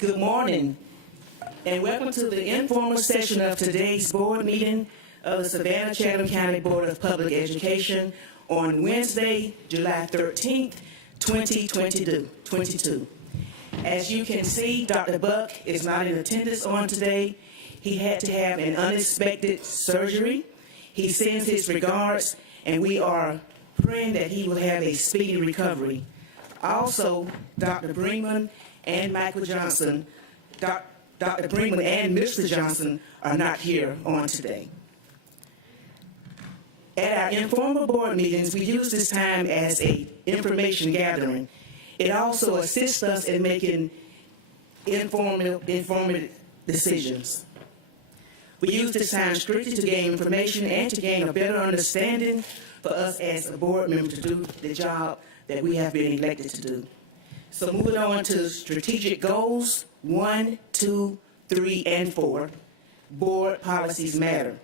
Good morning, and welcome to the informal session of today's board meeting of the Savannah-Chatham County Board of Public Education on Wednesday, July 13th, 2022. As you can see, Dr. Buck is not in attendance on today. He had to have an unexpected surgery. He sends his regards, and we are praying that he will have a speedy recovery. Also, Dr. Brinkman and Michael Johnson, Dr. Brinkman and Mr. Johnson are not here on today. At our informal board meetings, we use this time as an information gathering. It also assists us in making informed decisions. We use this time strictly to gain information and to gain a better understanding for us as a board member to do the job that we have been elected to do. So moving on to strategic goals, 1, 2, 3, and 4, board policies matter.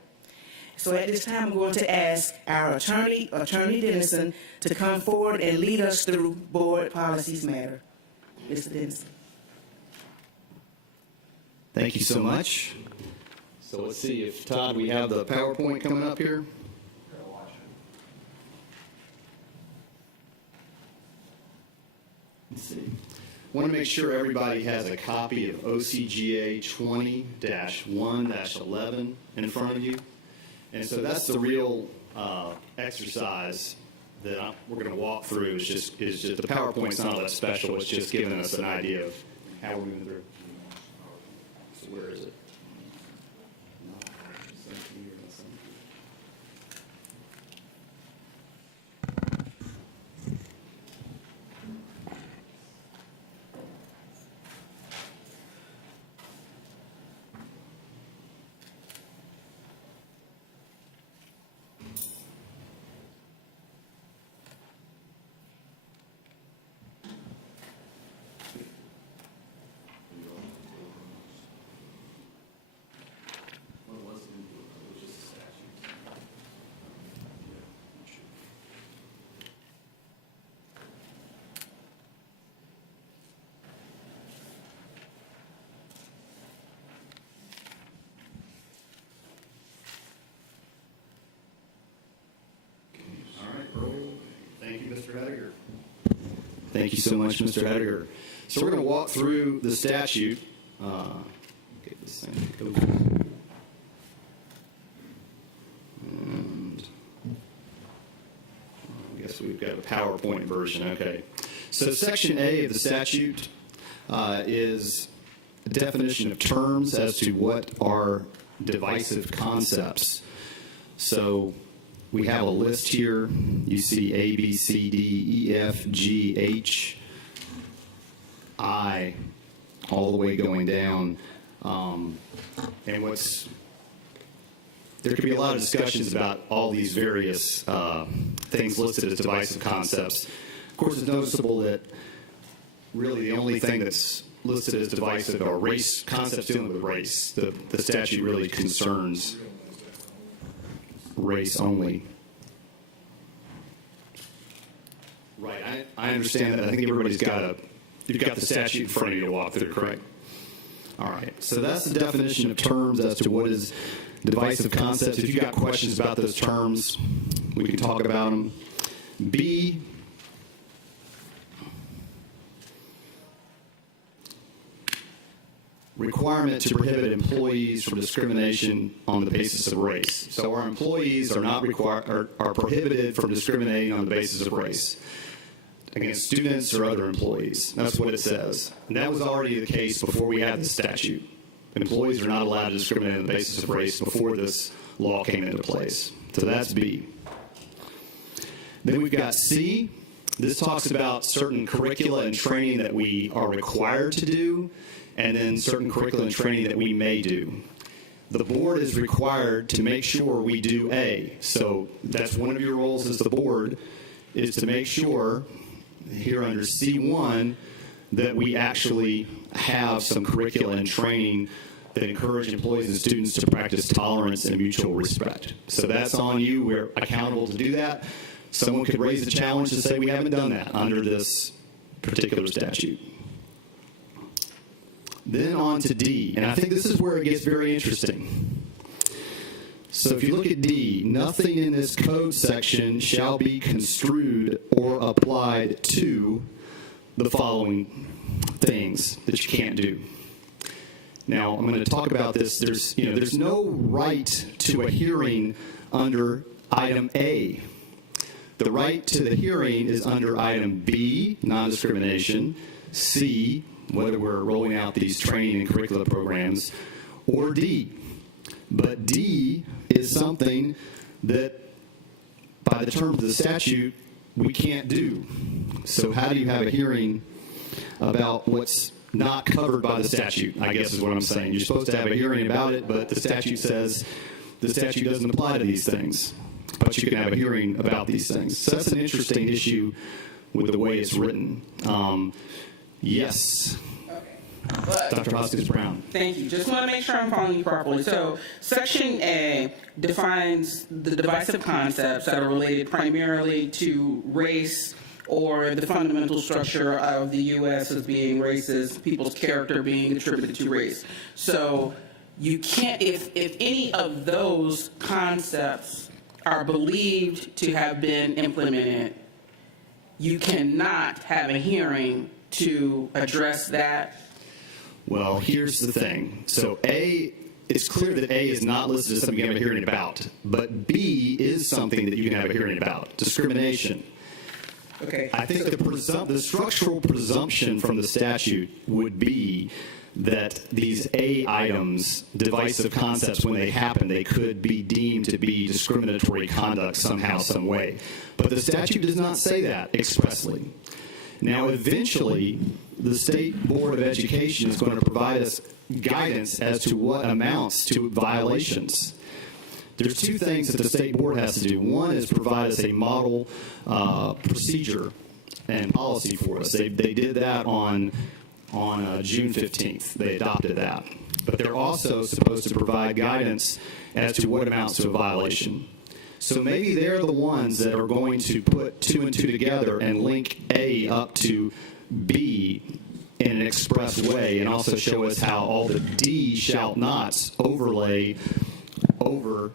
So at this time, I'm going to ask our Attorney Dennison, to come forward and lead us through board policies matter. Mr. Dennison. Thank you so much. So let's see if, Todd, we have the PowerPoint coming up here. Let's see. I want to make sure everybody has a copy of OCGA 20-1-11 in front of you. And so that's the real exercise that we're going to walk through. Is just the PowerPoint's not all that special. It's just giving us an idea of how we're moving through. So where is it? Thank you so much, Mr. Hediger. So we're going to walk through the statute. Get this thing open. And I guess we've got a PowerPoint version. Okay. So Section A of the statute is a definition of terms as to what are divisive concepts. So we have a list here. You see A, B, C, D, E, F, G, H, I, all the way going down. And there could be a lot of discussions about all these various things listed as divisive concepts. Of course, it's noticeable that really the only thing that's listed as divisive are race concepts dealing with race. The statute really concerns race only. Right, I understand that. I think everybody's you've got the statute in front of you to walk through, correct? All right, so that's the definition of terms as to what is divisive concepts. If you've got questions about those terms, we can talk about them. B, requirement to prohibit employees from discrimination on the basis of race. So our employees are not are prohibited from discriminating on the basis of race against students or other employees. That's what it says. And that was already the case before we had the statute. Employees are not allowed to discriminate on the basis of race before this law came into place. So that's B. Then we've got C. This talks about certain curricula and training that we are required to do, and then certain curricula and training that we may do. The board is required to make sure we do A. So that's one of your roles as the board, is to make sure, here under C1, that we actually have some curricula and training that encourage employees and students to practice tolerance and mutual respect. So that's on you. We're accountable to do that. Someone could raise a challenge to say we haven't done that under this particular statute. Then on to D, and I think this is where it gets very interesting. So if you look at D, nothing in this code section shall be construed or applied to the following things that you can't do. Now, I'm going to talk about this. There's no right to a hearing under item A. The right to the hearing is under item B, non-discrimination, C, whether we're rolling out these training and curricular programs, or D. But D is something that, by the terms of the statute, we can't do. So how do you have a hearing about what's not covered by the statute, I guess is what I'm saying. You're supposed to have a hearing about it, but the statute says the statute doesn't apply to these things. But you can have a hearing about these things. So that's an interesting issue with the way it's written. Yes. But, Dr. Hoskins-Brown. thank you. Just want to make sure I'm following you properly. So Section A defines the divisive concepts that are related primarily to race or the fundamental structure of the U.S. as being racist, people's character being attributed to race. So you can't, if any of those concepts are believed to have been implemented, you cannot have a hearing to address that. Well, here's the thing. So A, it's clear that A is not listed as something you can have a hearing about, but B is something that you can have a hearing about, discrimination. Okay. I think the structural presumption from the statute would be that these A items, divisive concepts, when they happen, they could be deemed to be discriminatory conduct somehow, some way. But the statute does not say that expressly. Now, eventually, the State Board of Education is going to provide us guidance as to what amounts to violations. There's two things that the State Board has to do. One is provide us a model procedure and policy for us. They did that on June 15th. They adopted that. But they're also supposed to provide guidance as to what amounts to a violation. So maybe they're the ones that are going to put two and two together and link A up to B in an express way, and also show us how all the D shall nots overlay over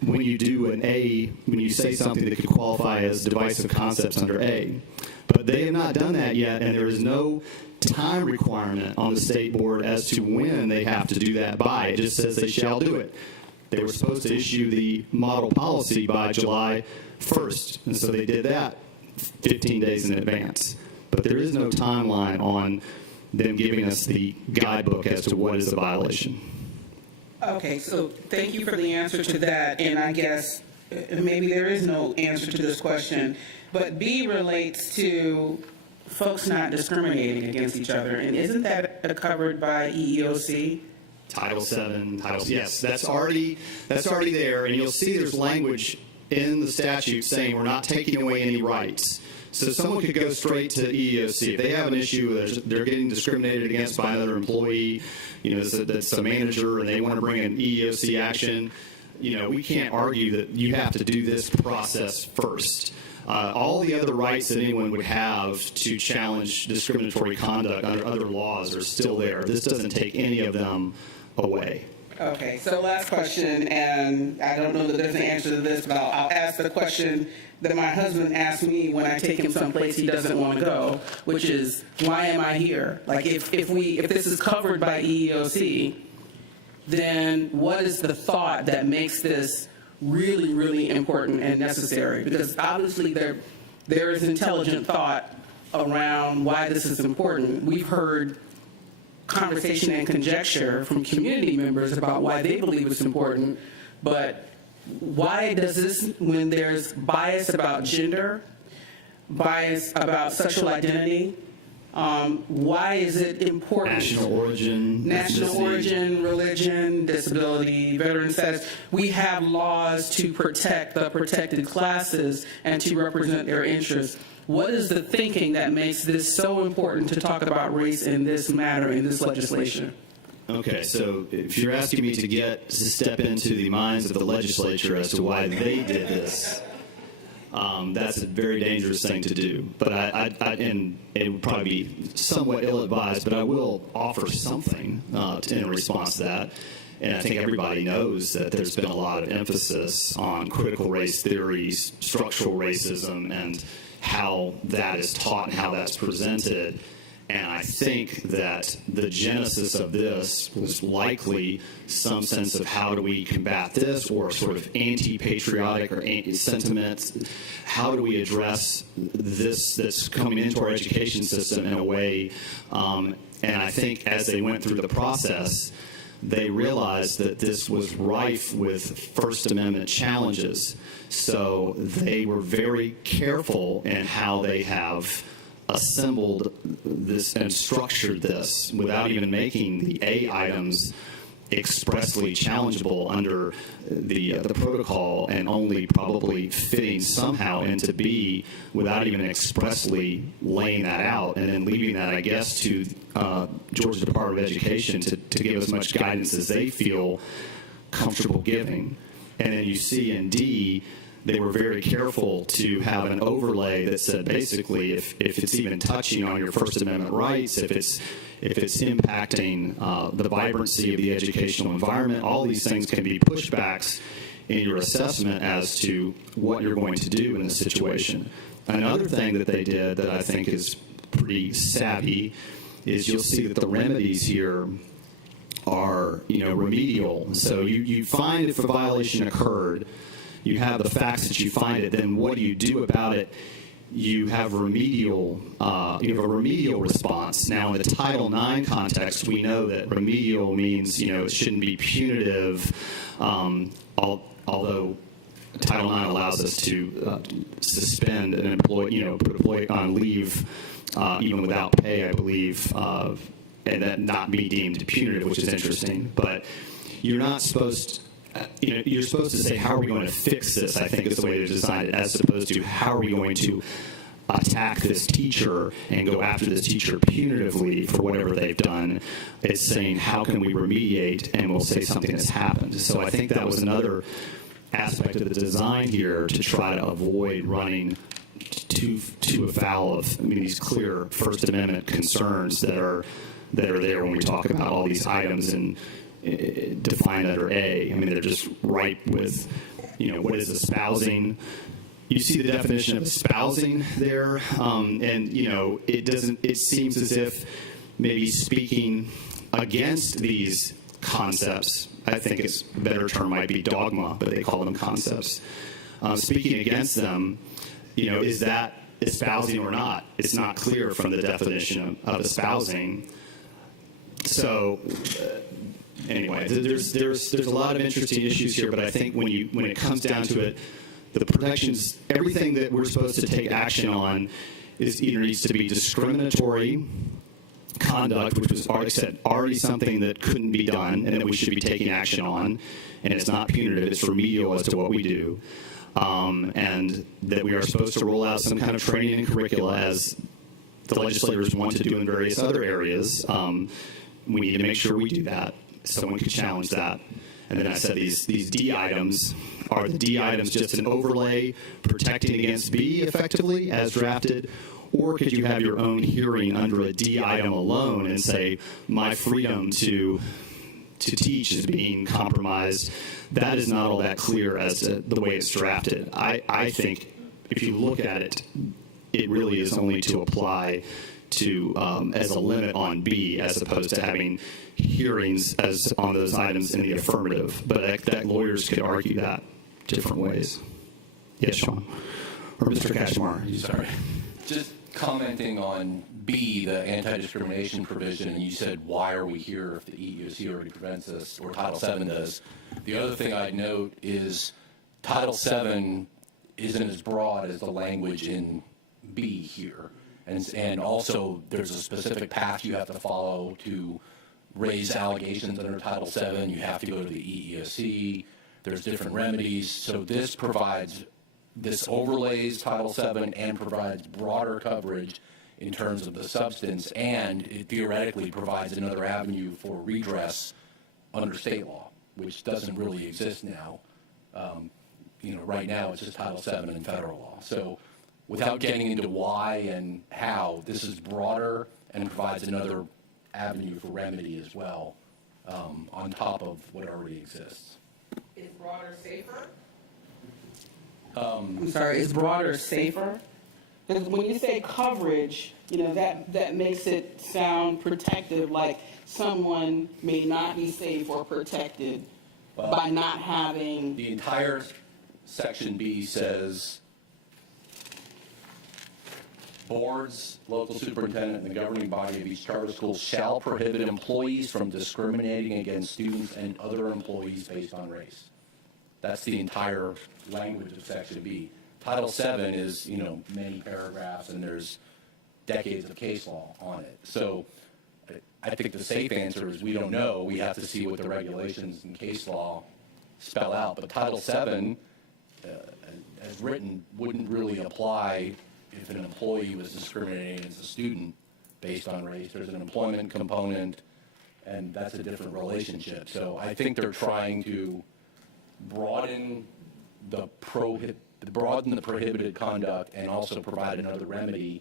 when you do an A, when you say something that could qualify as divisive concepts under A. But they have not done that yet, and there is no time requirement on the State Board as to when they have to do that by. It just says they shall do it. They were supposed to issue the model policy by July 1st, and so they did that 15 days in advance. But there is no timeline on them giving us the guidebook as to what is a violation. Okay, so thank you for the answer to that, and I guess maybe there is no answer to this question, but B relates to folks not discriminating against each other, and isn't that covered by EEOC? Title VII, yes, that's already there, and you'll see there's language in the statute saying we're not taking away any rights. So someone could go straight to EEOC if they have an issue they're getting discriminated against by another employee, that's a manager, and they want to bring an EEOC action. We can't argue that you have to do this process first. All the other rights that anyone would have to challenge discriminatory conduct under other laws are still there. This doesn't take any of them away. Okay, so last question, and I don't know that there's an answer to this, but I'll ask the question that my husband asks me when I take him someplace he doesn't want to go, which is, why am I here? Like, if this is covered by EEOC, then what is the thought that makes this really, really important and necessary? Because obviously there is intelligent thought around why this is important. We've heard conversation and conjecture from community members about why they believe it's important, but why does this, when there's bias about gender, bias about sexual identity, why is it important? National origin, religion, disability, veteran status. We have laws to protect the protected classes and to represent their interests. What is the thinking that makes this so important to talk about race in this matter, in this legislation? Okay, so if you're asking me to step into the minds of the legislature as to why they did this, That's a very dangerous thing to do. But and it would probably be somewhat ill-advised, but I will offer something in response to that. And I think everybody knows that there's been a lot of emphasis on critical race theories, structural racism, and how that is taught and how that's presented. And I think that the genesis of this was likely some sense of how do we combat this, or sort of anti-patriotic or anti-sentiment. How do we address this that's coming into our education system in a way? And I think as they went through the process, they realized that this was rife with First Amendment challenges. So they were very careful in how they have assembled this and structured this without even making the A items expressly challengeable under the protocol, and only probably fitting somehow into B without even expressly laying that out, and then leaving that, I guess, to Georgia Department of Education to give as much guidance as they feel comfortable giving. And then you see in D, they were very careful to have an overlay that said basically if it's even touching on your First Amendment rights, if it's impacting the vibrancy of the educational environment, all these things can be pushbacks in your assessment as to what you're going to do in this situation. Another thing that they did that I think is pretty savvy is you'll see that the remedies here are, remedial. So you find if a violation occurred, you have the facts that you find it, then what do you do about it? You have a remedial response. Now, in the Title IX context, we know that remedial means, it shouldn't be punitive, although Title IX allows us to suspend an employee, put an employee on leave even without pay, I believe, and that not be deemed punitive, which is interesting. But you're not supposed you're supposed to say, how are we going to fix this, I think is the way to design it, as opposed to how are we going to attack this teacher and go after this teacher punitively for whatever they've done. It's saying, how can we remediate, and we'll say something has happened. So I think that was another aspect of the design here to try to avoid running too afoul of these clear First Amendment concerns that are there when we talk about all these items and defined under A. I mean, they're just ripe with, what is espousing? You see the definition of espousing there, and, it seems as if maybe speaking against these concepts, I think a better term might be dogma, but they call them concepts. Speaking against them, is that espousing or not? It's not clear from the definition of espousing. So, anyway, there's a lot of interesting issues here, but I think when it comes down to it, the protections, everything that we're supposed to take action on is either needs to be discriminatory conduct, which was already something that couldn't be done and that we should be taking action on, and it's not punitive, it's remedial as to what we do, and that we are supposed to roll out some kind of training and curricula as the legislators want to do in various other areas. We need to make sure we do that. Someone could challenge that. And then I said these D items, are the D items just an overlay protecting against B effectively as drafted? Or could you have your own hearing under a D item alone and say, my freedom to teach is being compromised? That is not all that clear as to the way it's drafted. I think if you look at it, it really is only to apply to as a limit on B, as opposed to having hearings as on those items in the affirmative. But that lawyers could argue that different ways. Yes, Sean. Or Mr. Kashmar. Sorry. Just commenting on B, the anti-discrimination provision, and you said, why are we here if the EEOC already prevents us, or Title VII does? The other thing I'd note is Title VII isn't as broad as the language in B here. And also, there's a specific path you have to follow to raise allegations under Title VII. You have to go to the EEOC. There's different remedies. So this overlays Title VII and provides broader coverage in terms of the substance, and it theoretically provides another avenue for redress under state law, which doesn't really exist now. right now it's just Title VII and federal law. So without getting into why and how, this is broader and provides another avenue for remedy as well, on top of what already exists. Is broader safer? I'm sorry, is broader safer? Because when you say coverage, that makes it sound protective, like someone may not be safe or protected by not having. The entire Section B says boards, local superintendent, and the governing body of each charter school shall prohibit employees from discriminating against students and other employees based on race. That's the entire language of Section B. Title VII is, many paragraphs, and there's decades of case law on it. So I think the safe answer is we don't know. We have to see what the regulations and case law spell out. But Title VII, as written, wouldn't really apply if an employee was discriminating against a student based on race. There's an employment component, and that's a different relationship. So I think they're trying to broaden the prohibited conduct and also provide another remedy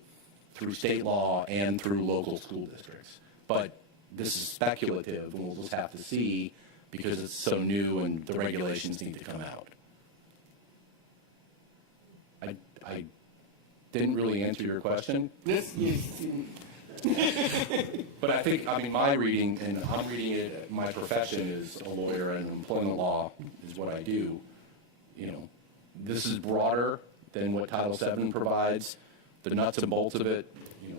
through state law and through local school districts. But this is speculative, and we'll just have to see because it's so new and the regulations need to come out. I didn't really answer your question. But I think, my reading, and I'm reading it, my profession is a lawyer and employment law is what I do. This is broader than what Title VII provides. The nuts and bolts of it,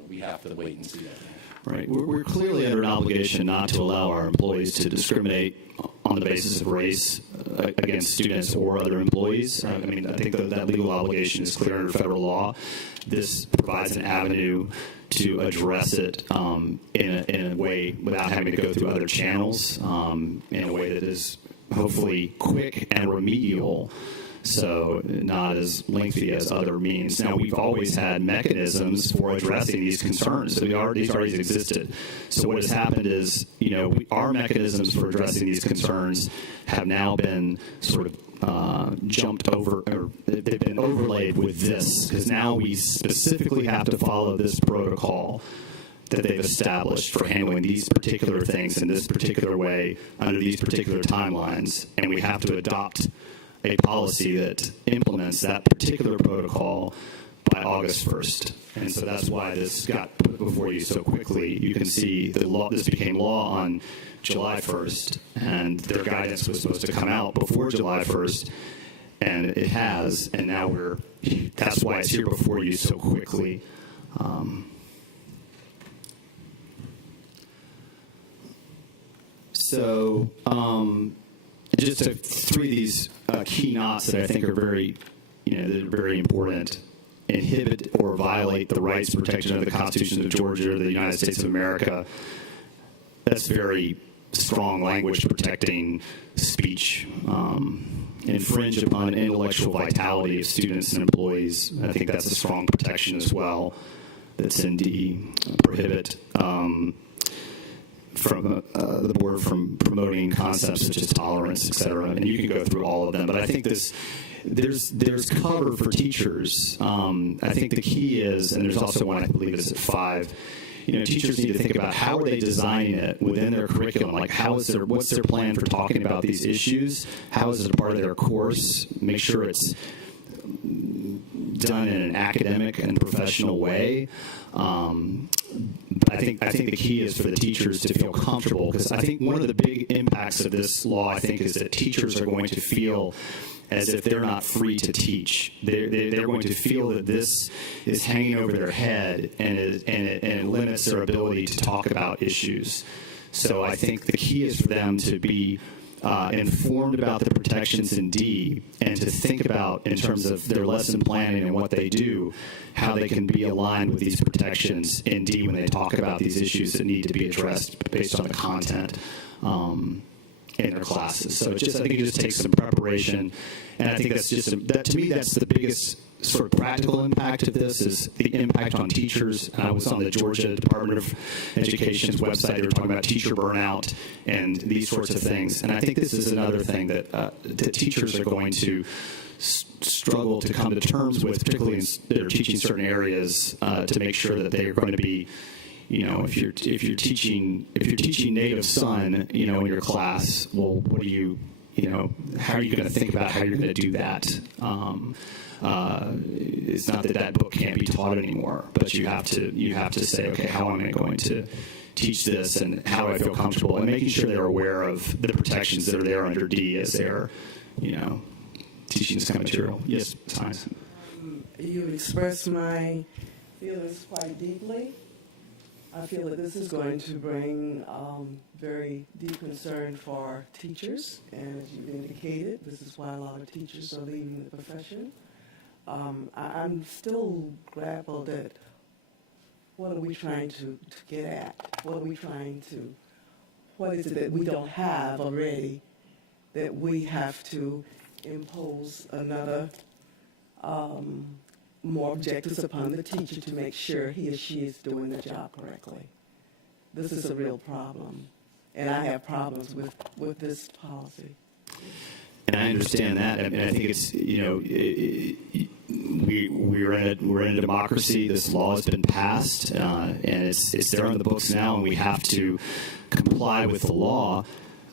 we have to wait and see that. Right. We're clearly under an obligation not to allow our employees to discriminate on the basis of race against students or other employees. I think that legal obligation is clear under federal law. This provides an avenue to address it in a way without having to go through other channels, in a way that is hopefully quick and remedial. So not as lengthy as other means. Now, we've always had mechanisms for addressing these concerns. So these already existed. So what has happened is, our mechanisms for addressing these concerns have now been sort of jumped over, or they've been overlaid with this, because now we specifically have to follow this protocol that they've established for handling these particular things in this particular way under these particular timelines, and we have to adopt a policy that implements that particular protocol by August 1st. And so that's why this got put before you so quickly. You can see this became law on July 1st, and their guidance was supposed to come out before July 1st, and it has, and now that's why it's here before you so quickly. Just three of these key knots that I think are very important. Inhibit or violate the rights protected under the Constitution of Georgia or the United States of America. That's very strong language protecting speech. Infringe upon intellectual vitality of students and employees. I think that's a strong protection as well. That's in D. Prohibit from the board from promoting concepts such as tolerance, et cetera. And you can go through all of them. But I think there's cover for teachers. I think the key is, and there's also one, I believe it's at 5, teachers need to think about how are they designing it within their curriculum. Like what's their plan for talking about these issues? How is it a part of their course? Make sure it's done in an academic and professional way. I think the key is for the teachers to feel comfortable, because I think one of the big impacts of this law, I think, is that teachers are going to feel as if they're not free to teach. They're going to feel that this is hanging over their head, and it limits their ability to talk about issues. So I think the key is for them to be informed about the protections in D, and to think about, in terms of their lesson planning and what they do, how they can be aligned with these protections in D when they talk about these issues that need to be addressed based on the content in their classes. So I think it just takes some preparation, and I think that's to me, that's the biggest sort of practical impact of this, is the impact on teachers. I was on the Georgia Department of Education's website. They were talking about teacher burnout and these sorts of things. And I think this is another thing that the teachers are going to struggle to come to terms with, particularly that are teaching certain areas, to make sure that they are going to be, if you're teaching native son, in your class, well, what do you, how are you going to think about how you're going to do that? It's not that book can't be taught anymore, but you have to say, okay, how am I going to teach this, and how do I feel comfortable, and making sure they're aware of the protections that are there under D as they're, teaching this kind of material. Yes, Science. You expressed my feelings quite deeply. I feel that this is going to bring very deep concern for teachers, and as you've indicated, this is why a lot of teachers are leaving the profession. I'm still grappled at what are we trying to get at? What is it that we don't have already that we have to impose another more objectives upon the teacher to make sure he or she is doing the job correctly? This is a real problem, and I have problems with this policy. And I understand that. I mean, I think it's, we're in a democracy. This law has been passed, and it's there on the books now, and we have to comply with the law.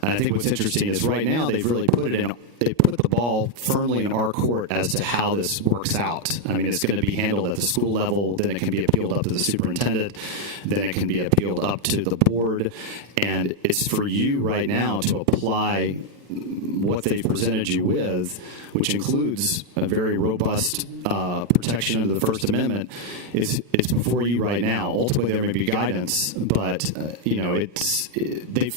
And I think what's interesting is right now they've really put the ball firmly in our court as to how this works out. I mean, it's going to be handled at the school level, then it can be appealed up to the superintendent, then it can be appealed up to the board, and it's for you right now to apply what they've presented you with, which includes a very robust protection under the First Amendment, is before you right now. Ultimately, there may be guidance, but the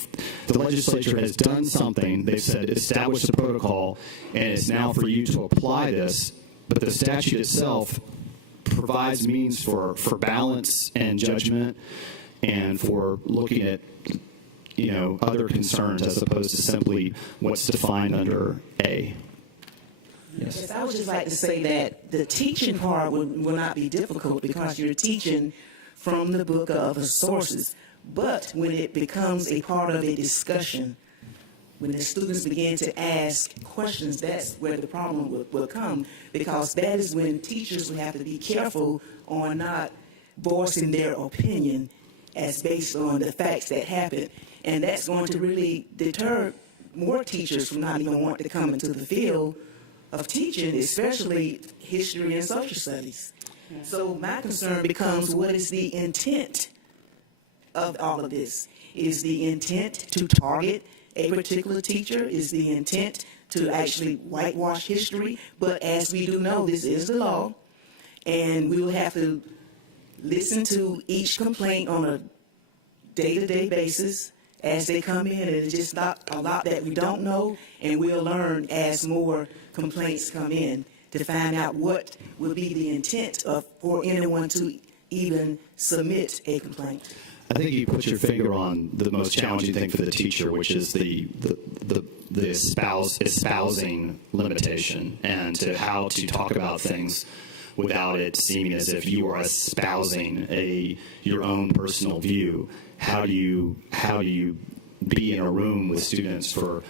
legislature has done something. They've said establish a protocol, and it's now for you to apply this. But the statute itself provides means for balance and judgment, and for looking at other concerns as opposed to simply what's defined under A. Yes, I would just like to say that the teaching part will not be difficult because you're teaching from the book of other sources. But when it becomes a part of a discussion, when the students begin to ask questions, that's where the problem will come, because that is when teachers will have to be careful on not voicing their opinion as based on the facts that happen. And that's going to really deter more teachers from not even wanting to come into the field of teaching, especially history and social studies. So my concern becomes, what is the intent of all of this? Is the intent to target a particular teacher? Is the intent to actually whitewash history? But as we do know, this is the law, and we will have to listen to each complaint on a day-to-day basis as they come in, and it's just not a lot that we don't know, and we'll learn as more complaints come in to find out what will be the intent for anyone to even submit a complaint. I think you put your finger on the most challenging thing for the teacher, which is the espousing limitation, and to how to talk about things without it seeming as if you are espousing your own personal view. How do you be in a room with students for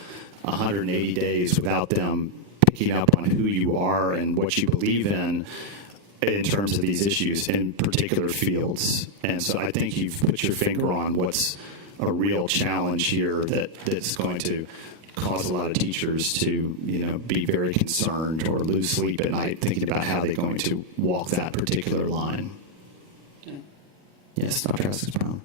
180 days without them picking up on who you are and what you believe in terms of these issues in particular fields? And so I think you've put your finger on what's a real challenge here that's going to cause a lot of teachers to be very concerned or lose sleep at night thinking about how they're going to walk that particular line. Yes, Dr. Haskins-Brown.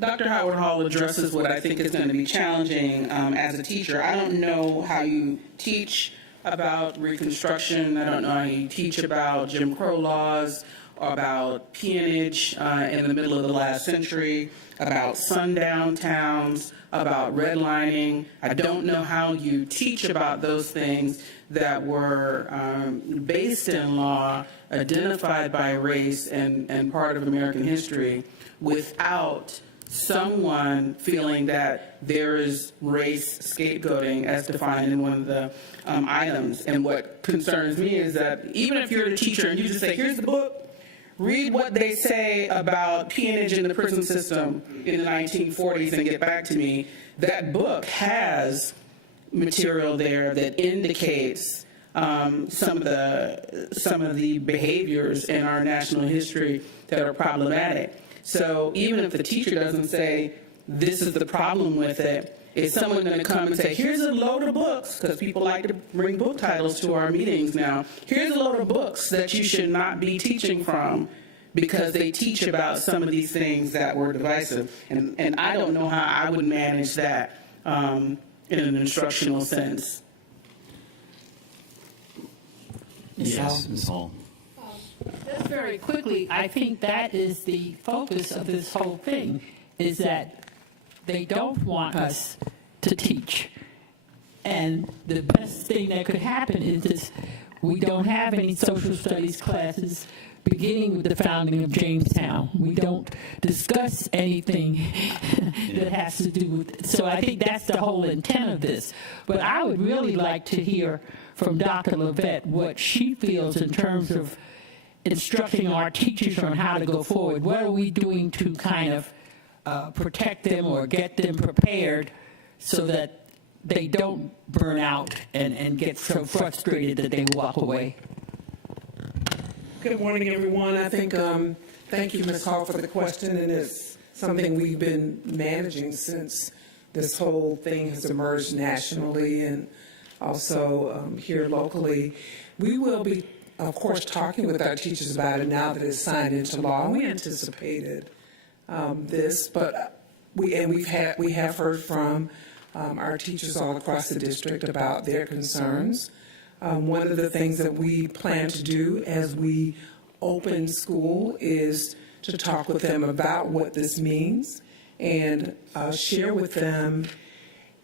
Dr. Howard Hall addresses what I think is going to be challenging as a teacher. I don't know how you teach about Reconstruction. I don't know how you teach about Jim Crow laws, about peonage in the middle of the last century, about sundown towns, about redlining. I don't know how you teach about those things that were based in law, identified by race and part of American history, without someone feeling that there is race scapegoating as defined in one of the items. And what concerns me is that even if you're a teacher and you just say, here's the book, read what they say about peonage in the prison system in the 1940s and get back to me, that book has material there that indicates some of the behaviors in our national history that are problematic. So even if the teacher doesn't say, this is the problem with it, is someone going to come and say, here's a load of books, because people like to bring book titles to our meetings now. Here's a load of books that you should not be teaching from because they teach about some of these things that were divisive. And I don't know how I would manage that in an instructional sense. Yes, Ms. Hall. Just very quickly, I think that is the focus of this whole thing, is that they don't want us to teach. And the best thing that could happen is this: we don't have any social studies classes beginning with the founding of Jamestown. We don't discuss anything that has to do with it. So I think that's the whole intent of this. But I would really like to hear from Dr. Levette what she feels in terms of instructing our teachers on how to go forward. What are we doing to kind of protect them or get them prepared so that they don't burn out and get so frustrated that they walk away? Good morning, everyone. I think, thank you, Ms. Hall, for the question, and it's something we've been managing since this whole thing has emerged nationally and also here locally. We will be, of course, talking with our teachers about it now that it's signed into law. We anticipated this, but we have heard from our teachers all across the district about their concerns. One of the things that we plan to do as we open school is to talk with them about what this means and share with them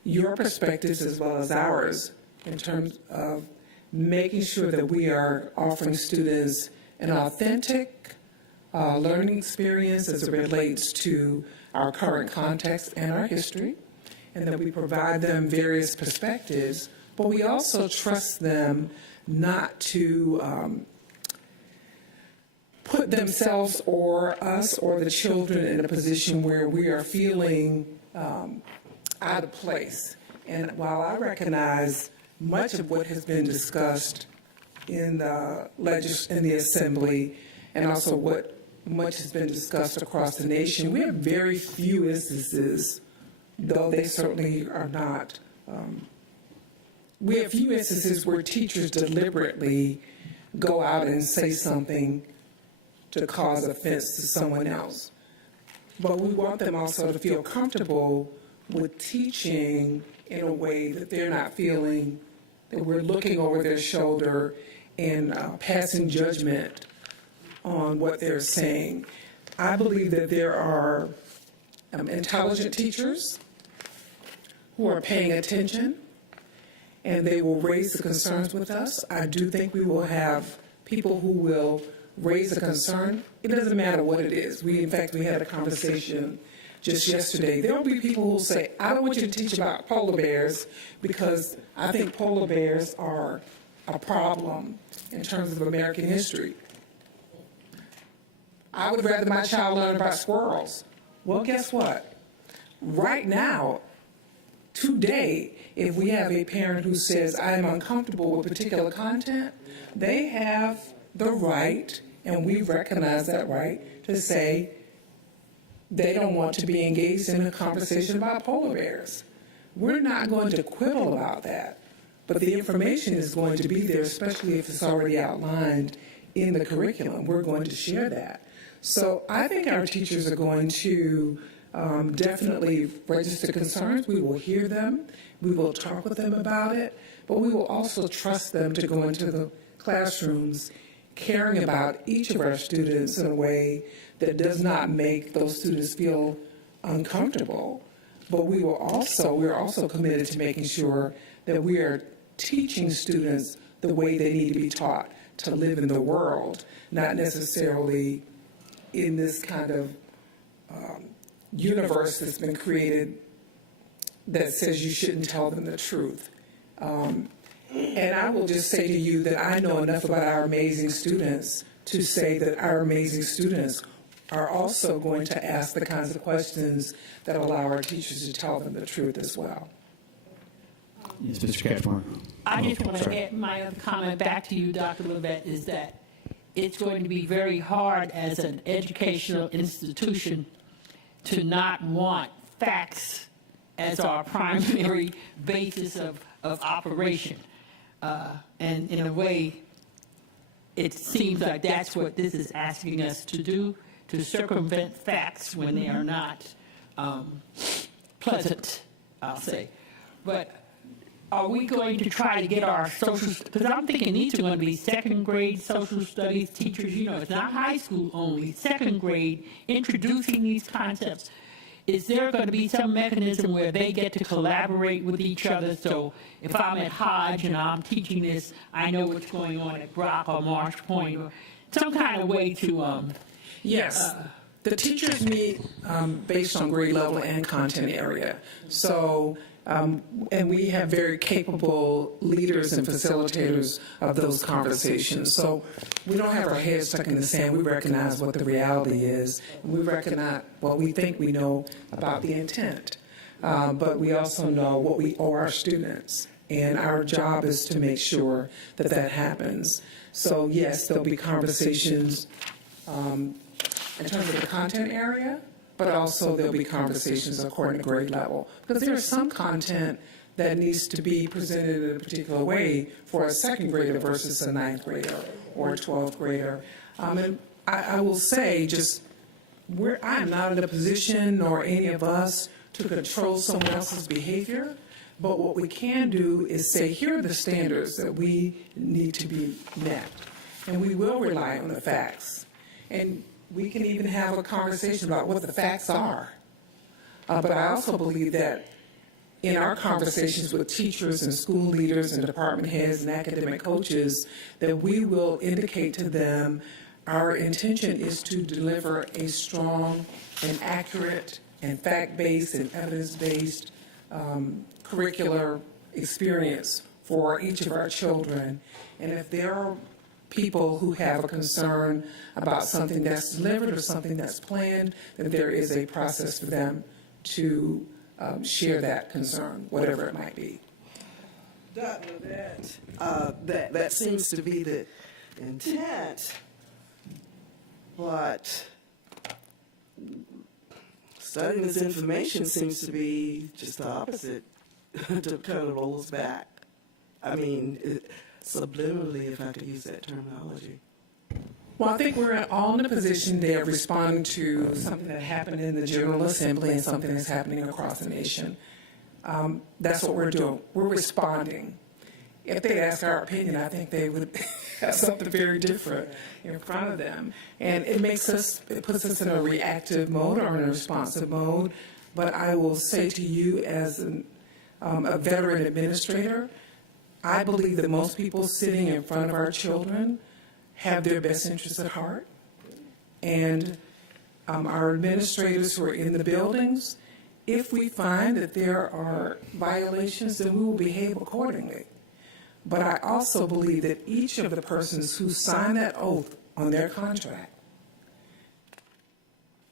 your perspectives as well as ours in terms of making sure that we are offering students an authentic learning experience as it relates to our current context and our history, and that we provide them various perspectives, but we also trust them not to put themselves or us or the children in a position where we are feeling out of place. And while I recognize much of what has been discussed in the Assembly, and also what much has been discussed across the nation, we have very few instances, though they certainly are not. We have few instances where teachers deliberately go out and say something to cause offense to someone else. But we want them also to feel comfortable with teaching in a way that they're not feeling that we're looking over their shoulder and passing judgment on what they're saying. I believe that there are intelligent teachers who are paying attention, and they will raise the concerns with us. I do think we will have people who will raise a concern. It doesn't matter what it is. In fact, we had a conversation just yesterday. There will be people who will say, I don't want you to teach about polar bears because I think polar bears are a problem in terms of American history. I would rather my child learn about squirrels. Well, guess what? Right now, today, if we have a parent who says, I am uncomfortable with particular content, they have the right, and we recognize that right, to say they don't want to be engaged in a conversation about polar bears. We're not going to quibble about that, but the information is going to be there, especially if it's already outlined in the curriculum. We're going to share that. So I think our teachers are going to definitely register concerns. We will hear them. We will talk with them about it, but we will also trust them to go into the classrooms caring about each of our students in a way that does not make those students feel uncomfortable. But we're also committed to making sure that we are teaching students the way they need to be taught to live in the world, not necessarily in this kind of universe that's been created that says you shouldn't tell them the truth. And I will just say to you that I know enough about our amazing students to say that our amazing students are also going to ask the kinds of questions that allow our teachers to tell them the truth as well. Yes, Mr. Cashmore. I just want to Sorry. add my other comment back to you, Dr. Levette, is that it's going to be very hard as an educational institution to not want facts as our primary basis of operation. And in a way, it seems like that's what this is asking us to do, to circumvent facts when they are not pleasant, I'll say. But are we going to try to get our social, because I'm thinking these are going to be second grade social studies teachers, you know, it's not high school only, second grade, introducing these concepts. Is there going to be some mechanism where they get to collaborate with each other? So if I'm at Hodge and I'm teaching this, I know what's going on at Brock or Marsh Point, or some kind of way to, Yes. The teachers meet based on grade level and content area. So, and we have very capable leaders and facilitators of those conversations. So we don't have our heads stuck in the sand. We recognize what the reality is. And we recognize what we think we know about the intent. But we also know what we owe our students. And our job is to make sure that that happens. So yes, there'll be conversations in terms of the content area, but also there'll be conversations according to grade level. Because there is some content that needs to be presented in a particular way for a second grader versus a ninth grader or a 12th grader. And I will say, just, I am not in a position, nor any of us, to control someone else's behavior. But what we can do is say, here are the standards that we need to be met. And we will rely on the facts. And we can even have a conversation about what the facts are. But I also believe that in our conversations with teachers and school leaders and department heads and academic coaches, that we will indicate to them our intention is to deliver a strong and accurate and fact-based and evidence-based curricular experience for each of our children. And if there are people who have a concern about something that's delivered or something that's planned, then there is a process for them to share that concern, whatever it might be. Dr. Levette, that seems to be the intent, but studying this information seems to be just the opposite, to turn the roles back. I mean, subliminally, if I could use that terminology. Well, I think we're all in a position there responding to something that happened in the General Assembly and something that's happening across the nation. That's what we're doing. We're responding. If they ask our opinion, I think they would have something very different in front of them. And it puts us in a reactive mode or in a responsive mode. But I will say to you as a veteran administrator, I believe that most people sitting in front of our children have their best interests at heart. And our administrators who are in the buildings, if we find that there are violations, then we will behave accordingly. But I also believe that each of the persons who sign that oath on their contract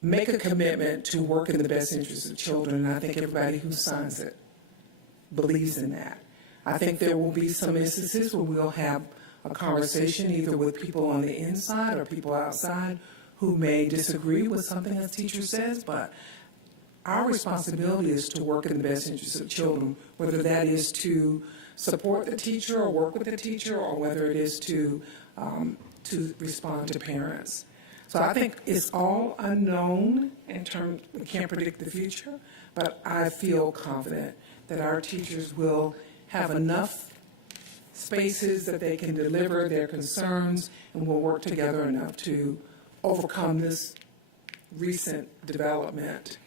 make a commitment to work in the best interests of children, and I think everybody who signs it believes in that. I think there will be some instances where we'll have a conversation either with people on the inside or people outside who may disagree with something a teacher says, but our responsibility is to work in the best interests of children, whether that is to support the teacher or work with the teacher, or whether it is to respond to parents. So I think it's all unknown in terms, we can't predict the future, but I feel confident that our teachers will have enough spaces that they can deliver their concerns, and will work together enough to overcome this recent development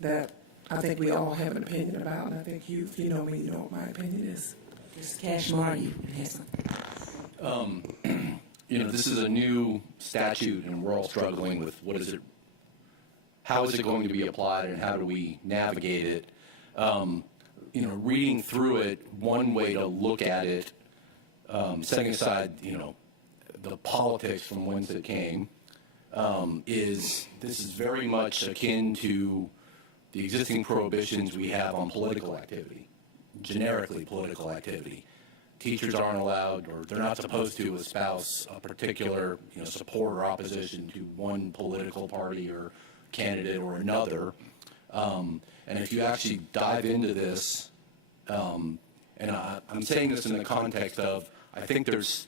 that I think we all have an opinion about, and I think you know me, you know what my opinion is. Mr. Cashmore, you have something. This is a new statute, and we're all struggling with how is it going to be applied, and how do we navigate it? Reading through it, one way to look at it, setting aside, the politics from whence it came, this is very much akin to the existing prohibitions we have on political activity. generically political activity. Teachers aren't allowed, or they're not supposed to, espouse a particular, support or opposition to one political party or candidate or another. And if you actually dive into this, and I'm saying this in the context of, I think there's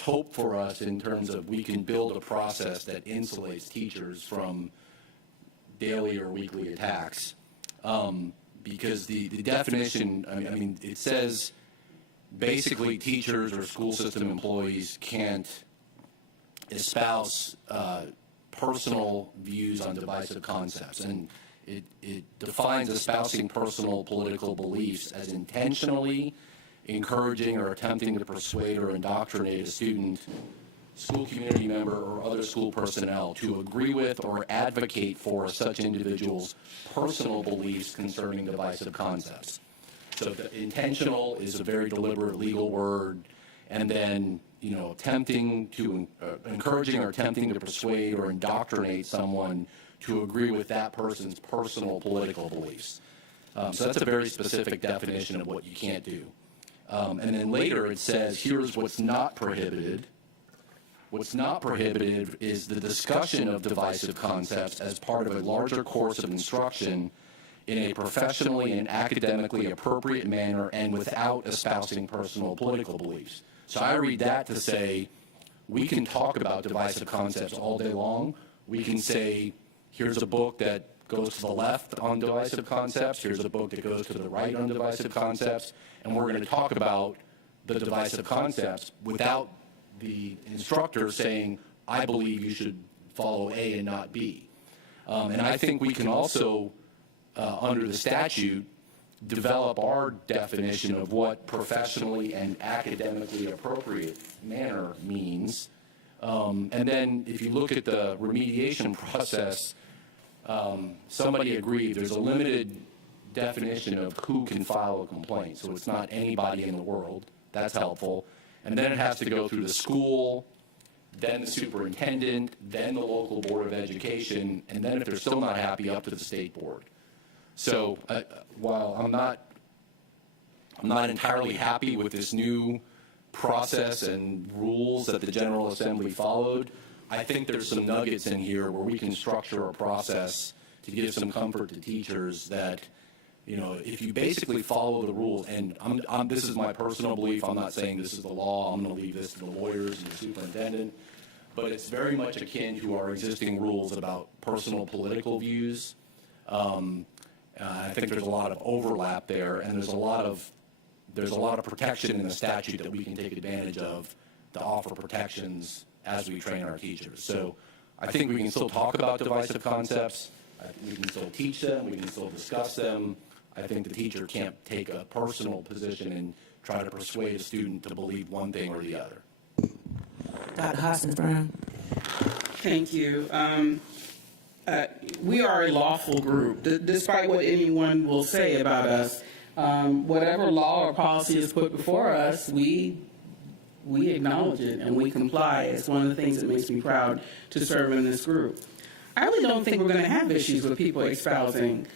hope for us in terms of we can build a process that insulates teachers from daily or weekly attacks. Because the definition, I mean, it says basically teachers or school system employees can't espouse personal views on divisive concepts. And it defines espousing personal political beliefs as intentionally encouraging or attempting to persuade or indoctrinate a student, school community member, or other school personnel to agree with or advocate for such individuals' personal beliefs concerning divisive concepts. So the intentional is a very deliberate legal word, and then attempting to encouraging or attempting to persuade or indoctrinate someone to agree with that person's personal political beliefs. So that's a very specific definition of what you can't do. And then later it says, here's what's not prohibited. What's not prohibited is the discussion of divisive concepts as part of a larger course of instruction in a professionally and academically appropriate manner and without espousing personal political beliefs. So I read that to say, we can talk about divisive concepts all day long. We can say, here's a book that goes to the left on divisive concepts, here's a book that goes to the right on divisive concepts, and we're going to talk about the divisive concepts without the instructor saying, I believe you should follow A and not B. And I think we can also, under the statute, develop our definition of what professionally and academically appropriate manner means. And then if you look at the remediation process, somebody agreed there's a limited definition of who can file a complaint. So it's not anybody in the world. That's helpful. And then it has to go through the school, then the superintendent, then the local board of education, and then if they're still not happy, up to the state board. So while I'm not entirely happy with this new process and rules that the General Assembly followed, I think there's some nuggets in here where we can structure a process to give some comfort to teachers that, if you basically follow the rules, and this is my personal belief, I'm not saying this is the law, I'm going to leave this to the lawyers and the superintendent, but it's very much akin to our existing rules about personal political views. I think there's a lot of overlap there, and there's a lot of protection in the statute that we can take advantage of to offer protections as we train our teachers. So I think we can still talk about divisive concepts, we can still teach them, we can still discuss them. I think the teacher can't take a personal position and try to persuade a student to believe one thing or the other. Dr. Hoskins-Brown. Thank you. We are a lawful group, despite what anyone will say about us. Whatever law or policy is put before us, we acknowledge it and we comply. It's one of the things that makes me proud to serve in this group. I really don't think we're going to have issues with people espousing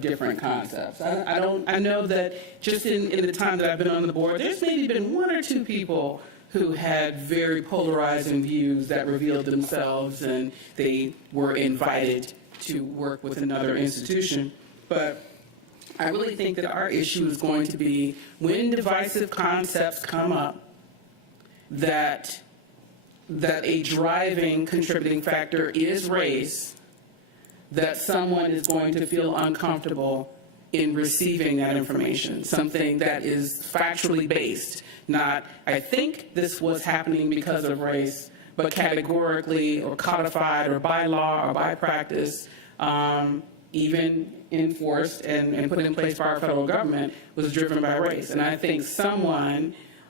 different concepts. I know that just in the time that I've been on the board, there's maybe been one or two people who had very polarizing views that revealed themselves, and they were invited to work with another institution. But I really think that our issue is going to be when divisive concepts come up, that a driving contributing factor is race, that someone is going to feel uncomfortable in receiving that information, something that is factually based, not, I think this was happening because of race, but categorically or codified or by law or by practice, even enforced and put in place by our federal government, was driven by race. And I think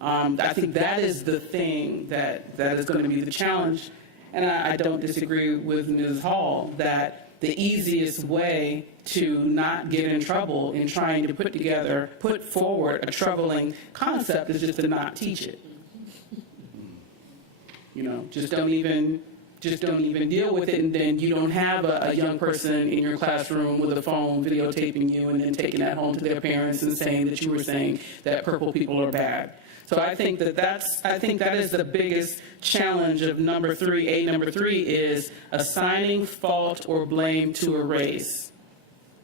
I think that is the thing that is going to be the challenge. And I don't disagree with Ms. Hall that the easiest way to not get in trouble in trying to put forward a troubling concept is just to not teach it. Just don't even just don't even deal with it, and then you don't have a young person in your classroom with a phone videotaping you and then taking that home to their parents and saying that you were saying that purple people are bad. So I think that is the biggest challenge of number three is assigning fault or blame to a race.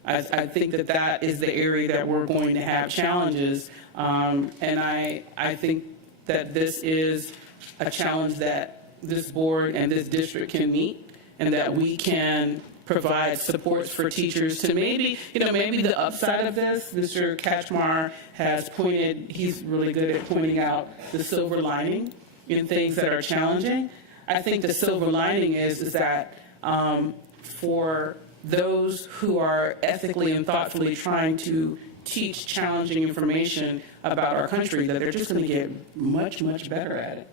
I think that is the area that we're going to have challenges, and I think that this is a challenge that this board and this district can meet, and that we can provide supports for teachers to maybe the upside of this. Mr. Kachmar has he's really good at pointing out the silver lining in things that are challenging. I think the silver lining is that for those who are ethically and thoughtfully trying to teach challenging information about our country, that they're just going to get much, much better at it.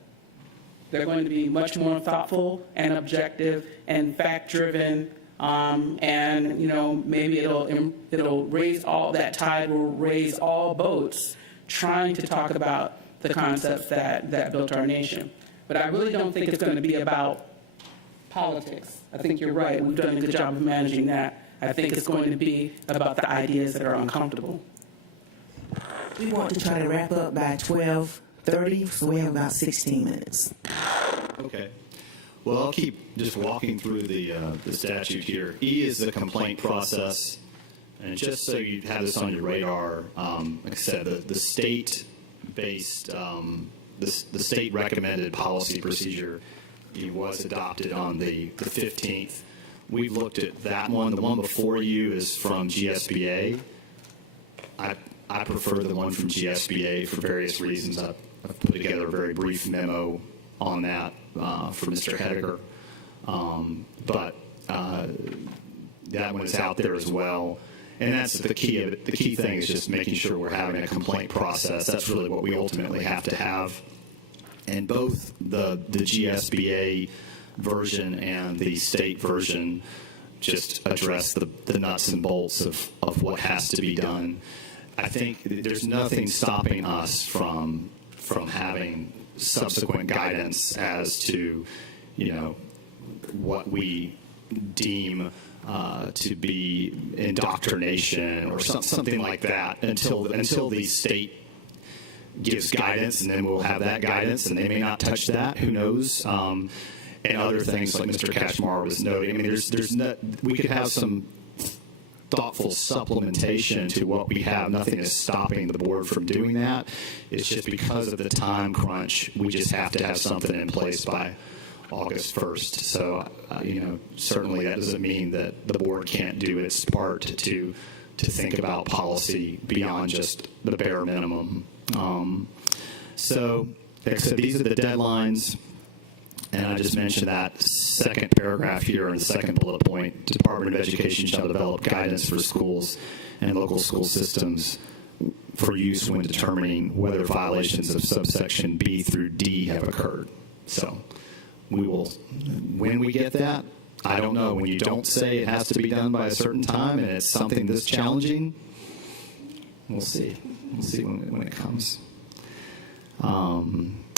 They're going to be much more thoughtful and objective and fact-driven, and maybe it'll raise all that tide will raise all boats, trying to talk about the concepts that built our nation. But I really don't think it's going to be about politics. I think you're right. We've done a good job of managing that. I think it's going to be about the ideas that are uncomfortable. We want to try to wrap up by 12:30, so we have about 16 minutes. Okay. Well, I'll keep just walking through the statute here. E is the complaint process. And just so you have this on your radar, like I said, the state-based, the state-recommended policy procedure was adopted on the 15th. We've looked at that one. The one before you is from GSBA. I prefer the one from GSBA for various reasons. I've put together a very brief memo on that for Mr. Hediger. But that one is out there as well. And that's the key of it. The key thing is just making sure we're having a complaint process. That's really what we ultimately have to have. And both the GSBA version and the state version just address the nuts and bolts of what has to be done. I think there's nothing stopping us from having subsequent guidance as to, what we deem to be indoctrination or something like that until the state gives guidance, and then we'll have that guidance, and they may not touch that. Who knows? And other things like Mr. Kachmar was noting. I mean, we could have some thoughtful supplementation to what we have. Nothing is stopping the board from doing that. It's just because of the time crunch, we just have to have something in place by August 1st. So, certainly that doesn't mean that the board can't do its part to think about policy beyond just the bare minimum. So, like I said, these are the deadlines. And I just mentioned that second paragraph here in the second bullet point. Department of Education shall develop guidance for schools and local school systems for use when determining whether violations of subsection B through D have occurred. So we will, when we get that, I don't know. When you don't say it has to be done by a certain time and it's something this challenging, we'll see. We'll see when it comes.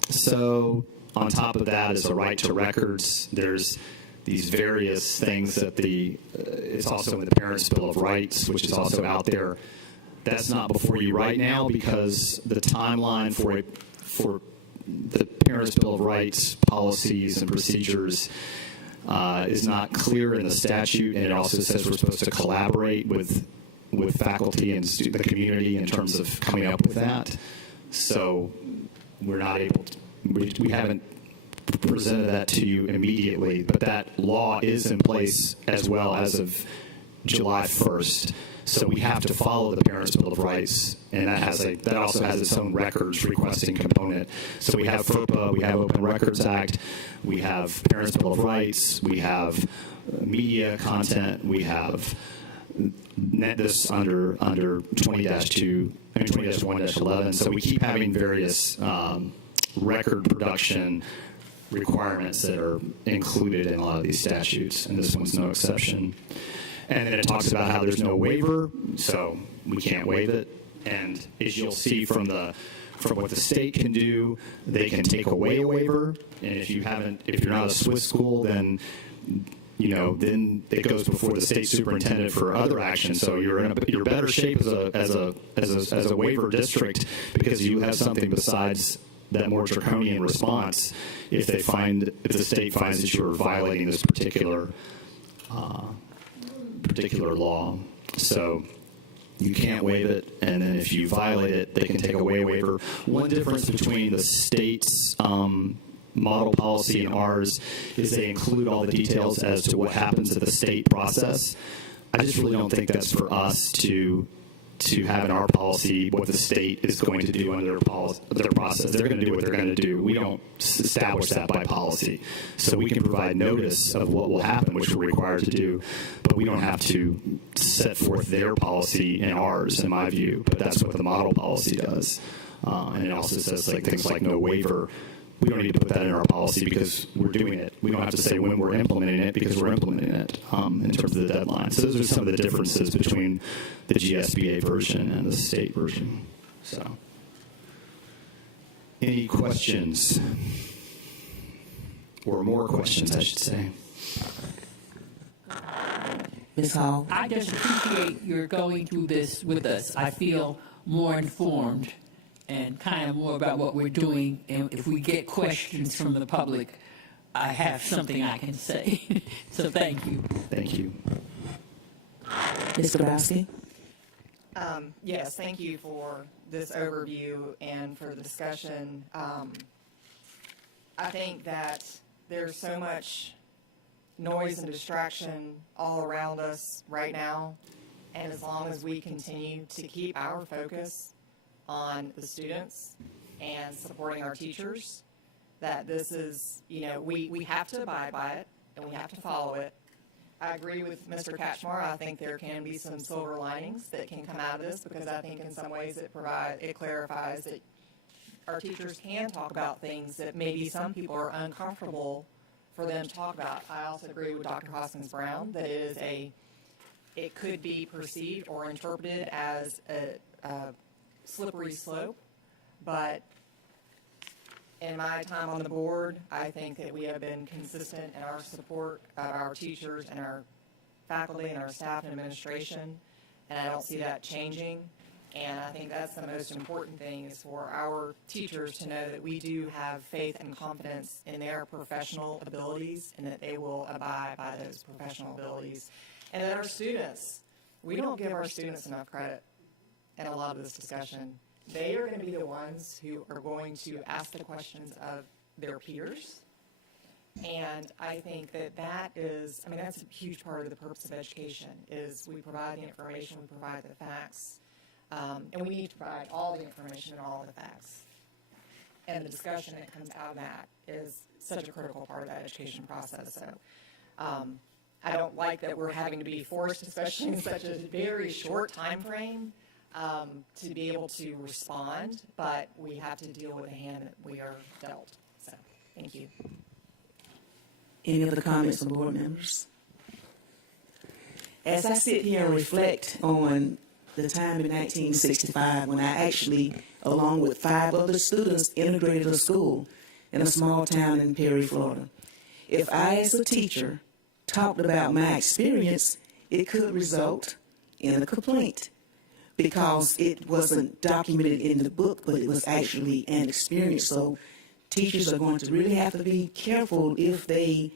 So on top of that is a right to records. There's these various things that it's also in the Parents' Bill of Rights, which is also out there. That's not before you right now because the timeline for the Parents' Bill of Rights policies and procedures is not clear in the statute, and it also says we're supposed to collaborate with faculty and the community in terms of coming up with that. So we're not able to, we haven't presented that to you immediately, but that law is in place as well as of July 1st. So we have to follow the Parents' Bill of Rights, and that also has its own records requesting component. So we have Ferpa, we have Open Records Act, we have Parents' Bill of Rights, we have media content, we have this under 20-1-11. So we keep having various record production requirements that are included in a lot of these statutes, and this one's no exception. And then it talks about how there's no waiver, so we can't waive it. And as you'll see from the from what the state can do. They can take away a waiver, and if you're not a Swiss school, then then it goes before the state superintendent for other action. So you're in better shape as a waiver district because you have something besides that more draconian response if the state finds that you are violating this particular law. So you can't waive it, and then if you violate it, they can take away a waiver. One difference between the state's model policy and ours is they include all the details as to what happens at the state process. I just really don't think that's for us to have in our policy what the state is going to do under their process. They're going to do what they're going to do. We don't establish that by policy. So we can provide notice of what will happen, which we're required to do, but we don't have to set forth their policy and ours, in my view. But that's what the model policy does. And it also says things like no waiver. We don't need to put that in our policy because we're doing it. We don't have to say when we're implementing it because we're implementing it in terms of the deadline. So those are some of the differences between the GSBA version and the state version. So, any questions? Or more questions, I should say. Ms. Hall? I just appreciate your going through this with us. I feel more informed and kind of more about what we're doing. And if we get questions from the public, I have something I can say. So thank you. Thank you. Ms. Grabowski? Yes, thank you for this overview and for the discussion. I think that there's so much noise and distraction all around us right now, and as long as we continue to keep our focus on the students and supporting our teachers, that this is, we have to abide by it and we have to follow it. I agree with Mr. Katchmar. I think there can be some silver linings that can come out of this because I think in some ways it clarifies that our teachers can talk about things that maybe some people are uncomfortable for them to talk about. I also agree with Dr. Hoskins-Brown that it could be perceived or interpreted as a slippery slope, but in my time on the board, I think that we have been consistent in our support of our teachers and our faculty and our staff and administration, and I don't see that changing. And I think that's the most important thing is for our teachers to know that we do have faith and confidence in their professional abilities and that they will abide by those professional abilities. And that our students, we don't give our students enough credit in a lot of this discussion. They are going to be the ones who are going to ask the questions of their peers. And I think that's a huge part of the purpose of education is we provide the information, we provide the facts, and we need to provide all the information and all the facts. And the discussion that comes out of that is such a critical part of that education process. So I don't like that we're having to be forced, especially in such a very short time frame, to be able to respond, but we have to deal with the hand that we are dealt. So, thank you. Any other comments from board members? As I sit here and reflect on the time in 1965 when I actually, along with 5 other students, integrated a school in a small town in Perry, Florida, if I, as a teacher, talked about my experience, it could result in a complaint because it wasn't documented in the book, but it was actually an experience. So teachers are going to really have to be careful if they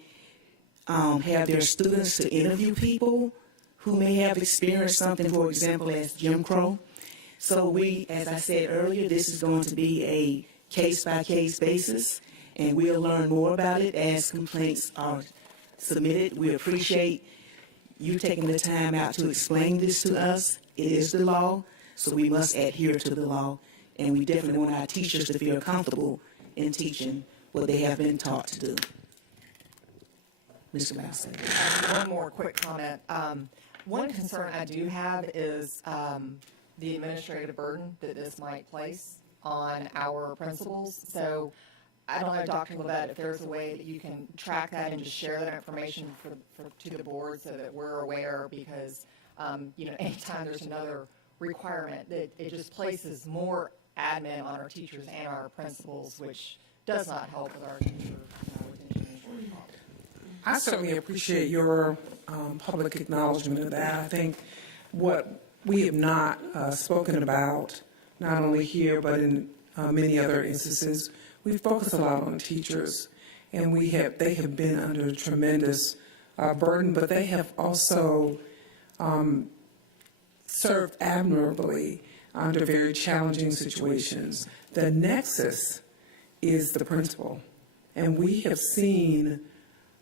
have their students to interview people who may have experienced something, for example, as Jim Crow. So we, as I said earlier, this is going to be a case-by-case basis, and we'll learn more about it as complaints are submitted. We appreciate you taking the time out to explain this to us. It is the law, so we must adhere to the law, and we definitely want our teachers to feel comfortable in teaching what they have been taught to do. Mr. Massey. One more quick comment. One concern I do have is the administrative burden that this might place on our principals. So I don't know, Dr. Levette, if there's a way that you can track that and just share that information to the board so that we're aware, because anytime there's another requirement, that it just places more admin on our teachers and our principals, which does not help with our teacher retention and shortfall. I certainly appreciate your public acknowledgement of that. I think what we have not spoken about, not only here but in many other instances, we focus a lot on teachers, and they have been under tremendous burden, but they have also served admirably under very challenging situations. The nexus is the principal, and we have seen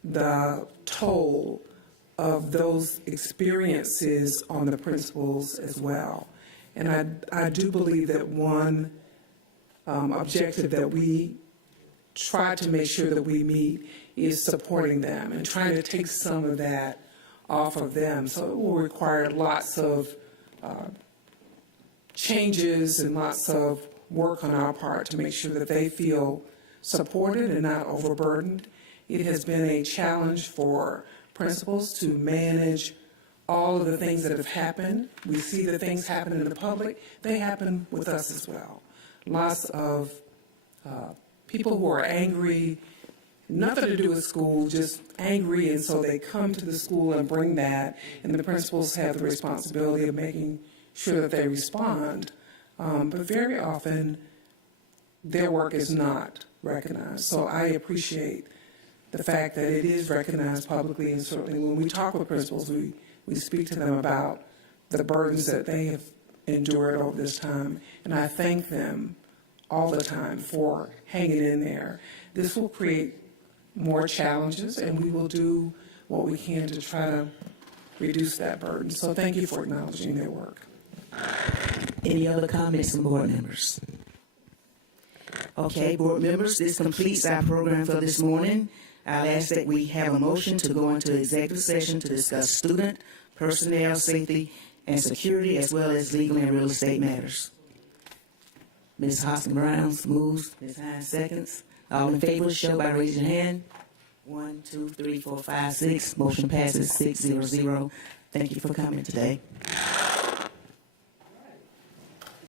the toll of those experiences on the principals as well. And I do believe that one objective that we try to make sure that we meet is supporting them and trying to take some of that off of them. So it will require lots of changes and lots of work on our part to make sure that they feel supported and not overburdened. It has been a challenge for principals to manage all of the things that have happened. We see the things happen in the public. They happen with us as well. Lots of people who are angry, nothing to do with school, just angry, and so they come to the school and bring that, and the principals have the responsibility of making sure that they respond. But very often, their work is not recognized. So I appreciate the fact that it is recognized publicly, and certainly when we talk with principals, we speak to them about the burdens that they have endured over this time, and I thank them all the time for hanging in there. This will create more challenges, and we will do what we can to try to reduce that burden. So thank you for acknowledging their work. Any other comments from board members? Okay, board members, this completes our program for this morning. I'll ask that we have a motion to go into executive session to discuss student, personnel, safety, and security, as well as legal and real estate matters. Ms. Hoskin-Brown moves. Ms. Hines seconds. All in favor, show by raising your hand. 1, 2, 3, 4, 5, 6. Motion passes 6-0-0. Thank you for coming today.